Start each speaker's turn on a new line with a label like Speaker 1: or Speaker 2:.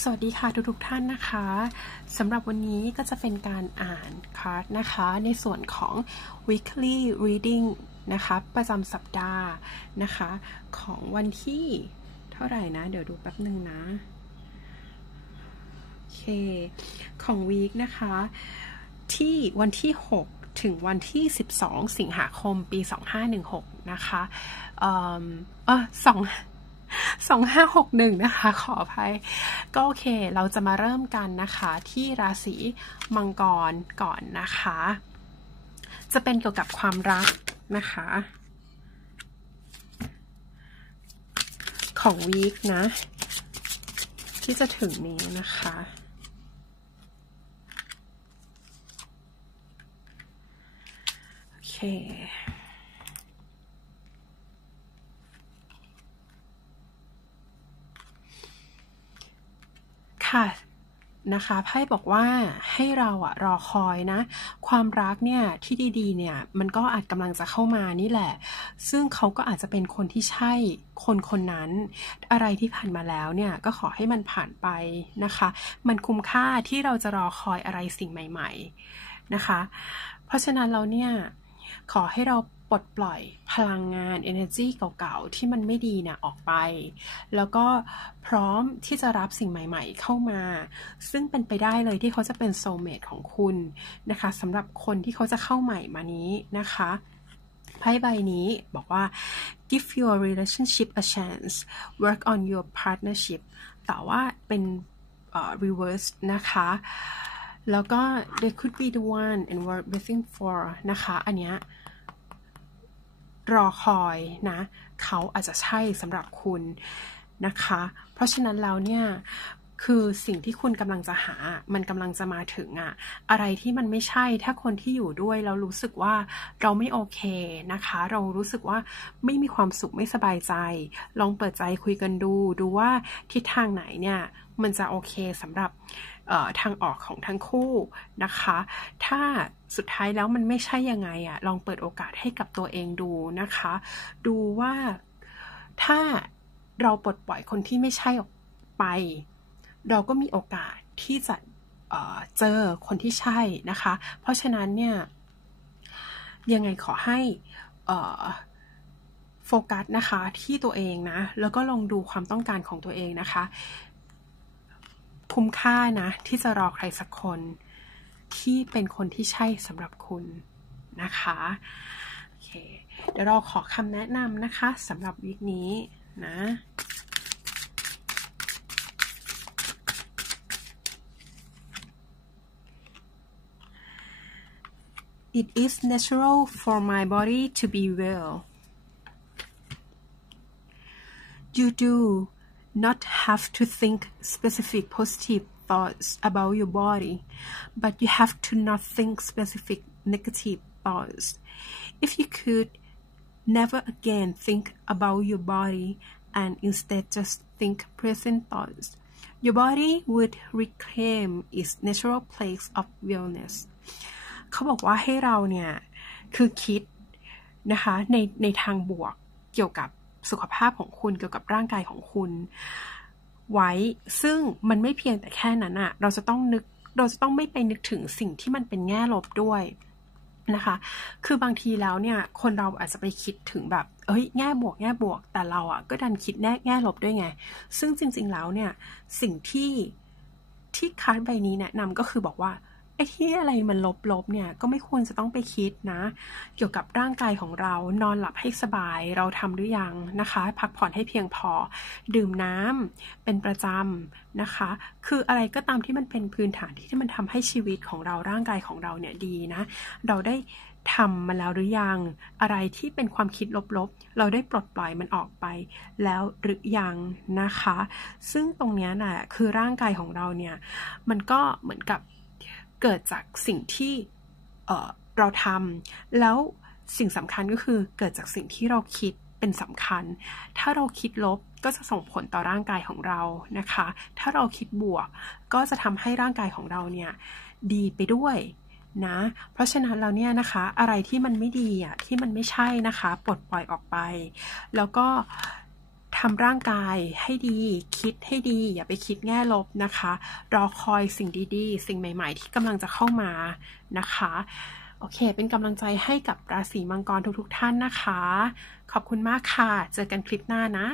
Speaker 1: สวัสดีค่ะทุกทุกท่านนะคะสำหรับวันนี้ก็จะเป็นการอ่านคาร์ดนะคะ ในส่วนของ weekly reading นะคะ ประจำสัปดาห์นะคะ ของวันที่เท่าไหร่นะ เดี๋ยวดูแป๊บหนึ่งนะโอเค ของวีคนะคะ ที่วันที่ 6 ถึงวันที่ 12 สิงหาคมปี 2516 นะคะเอ่อสอง สองห้าหกหนึ่งนะคะ ขออภัย ก็โอเค เราจะมาเริ่มกันนะคะ ที่ราศีมังกรก่อนนะคะ จะเป็นเกี่ยวกับความรักนะคะ ของวีคนะ ที่จะถึงนี้นะคะโอเค ค่ะนะคะไพ่บอกว่าให้เราอะรอคอยนะ ความรักเนี่ยที่ดีๆเนี่ยมันก็อาจกำลังจะเข้ามานี่แหละ ซึ่งเขาก็อาจจะเป็นคนที่ใช่คนคนนั้น อะไรที่ผ่านมาแล้วเนี่ยก็ขอให้มันผ่านไปนะคะ มันคุ้มค่าที่เราจะรอคอยอะไรสิ่งใหม่ ๆนะคะ เพราะฉะนั้นเราเนี่ยขอให้เรา ปลดปล่อยพลังงาน energy เก่าๆ ที่มันไม่ดีนี่ยออกไป แล้วก็พร้อมที่จะรับสิ่งใหม่ๆ เข้ามา ซึ่งเป็นไปได้เลยที่เขาจะเป็น soulmate ของคุณนะคะสำหรับคนที่เขาจะเข้าใหม่มานี้นะคะไพ่ใบนี้บอกว่า give your relationship a chance work on your partnership แต่ว่าเป็น uh, reverse นะคะแล้วก็ they could be the one and worth waiting for นะคะ อันเนี้ย รอคอยนะ เขาอาจจะใช่สำหรับคุณนะคะ เพราะฉะนั้นแล้วเนี่ย คือสิ่งที่คุณกำลังจะหา มันกำลังจะมาถึงอะอะไรที่มันไม่ใช่ถ้าคนที่อยู่ด้วยเรารู้สึกว่าเราไม่โอเคนะคะ เรารู้สึกว่าไม่มีความสุขไม่สบายใจ ลองเปิดใจคุยกันดู ดูว่าทิศทางไหนเนี่ยมันจะโอเคสำหรับทางออกของทั้งคู่นะคะ ถ้าสุดท้ายแล้วมันไม่ใช่ยังไงอะลองเปิดโอกาสให้กับตัวเองดูนะคะ ดูว่าถ้าเราปลดปล่อยคนที่ไม่ใช่ออกไป เราก็มีโอกาสที่จะเเจอคนที่ใช่นะคะ เพราะฉะนั้นเนี่ยยังไงขอให้โฟกัสนะคะที่ตัวเองนะ แล้วก็ลองดูความต้องการของตัวเองนะคะ คุ้มค่านะที่จะรอใครสักคนที่เป็นคนที่ใช่สำหรับคุณนะคะโอเคเดี๋ยวเราขอคำแนะนำนะคะสำหรับวิกนี้นะ It is natural for my body to be well. You do not have to think specific positive thoughts about your body, but you have to not think specific negative thoughts. If you could never again think about your body and instead just think present thoughts, your body would reclaim its natural place of wellness เขาบอกว่าให้เราเนี่ยคือคิดนะคะในในทางบวกเกี่ยวกับสุขภาพของคุณเกี่ยวกับร่างกายของคุณ ไว้ซึ่งมันไม่เพียงแต่แค่นั้นอะเราจะต้องนึกเราจะต้องไม่ไปนึกถึงสิ่งที่มันเป็นแง่ลบด้วยนะคะ คือบางทีแล้วเนี่ย คนเราอาจจะไปคิดถึงแบบ เอ้ย แง่บวก แง่บวก แต่เราอะก็ดันคิดแง่แง่ลบด้วยไง ซึ่งจริง ๆ แล้วเนี่ย สิ่งที่ที่คาร์ดใบนี้แนะนำก็คือบอกว่า ไอ้ที่อะไรมันลบๆเนี่ยก็ไม่ควรจะต้องไปคิดนะ เกี่ยวกับร่างกายของเรานอนหลับให้สบายเราทำหรือยังนะคะ พักผ่อนให้เพียงพอ ดื่มน้ำเป็นประจำนะคะ คืออะไรก็ตามที่มันเป็นพื้นฐานที่มันทำให้ชีวิตของเราร่างกายของเราเนี่ยดีนะ เราได้ทำมาแล้วหรือยัง อะไรที่เป็นความคิดลบๆ เราได้ปลดปล่อยมันออกไป แล้วหรือยังนะคะ ซึ่งตรงนี้นะ่ะคือร่างกายของเราเนี่ย มันก็เหมือนกับ เกิดจากสิ่งที่เเราทำแล้วสิ่งสำคัญก็คือเกิดจากสิ่งที่เราคิดเป็นสำคัญ ถ้าเราคิดลบก็จะส่งผลต่อร่างกายของเรานะคะ ถ้าเราคิดบวกก็จะทำให้ร่างกายของเราเนี่ยดีไปด้วยนะ เพราะฉะนั้นเราเนี่ยนะคะอะไรที่มันไม่ดีอะที่มันไม่ใช่นะคะ ปลดปล่อยออกไป แล้วก็ ทำร่างกายให้ดี คิดให้ดี อย่าไปคิดแง่ลบนะคะ รอคอยสิ่งดีๆ สิ่งใหม่ๆ ที่กำลังจะเข้ามานะคะ โอเค เป็นกำลังใจให้กับราศีมังกรทุกๆท่านนะคะ ขอบคุณมากค่ะ เจอกันคลิปหน้านะ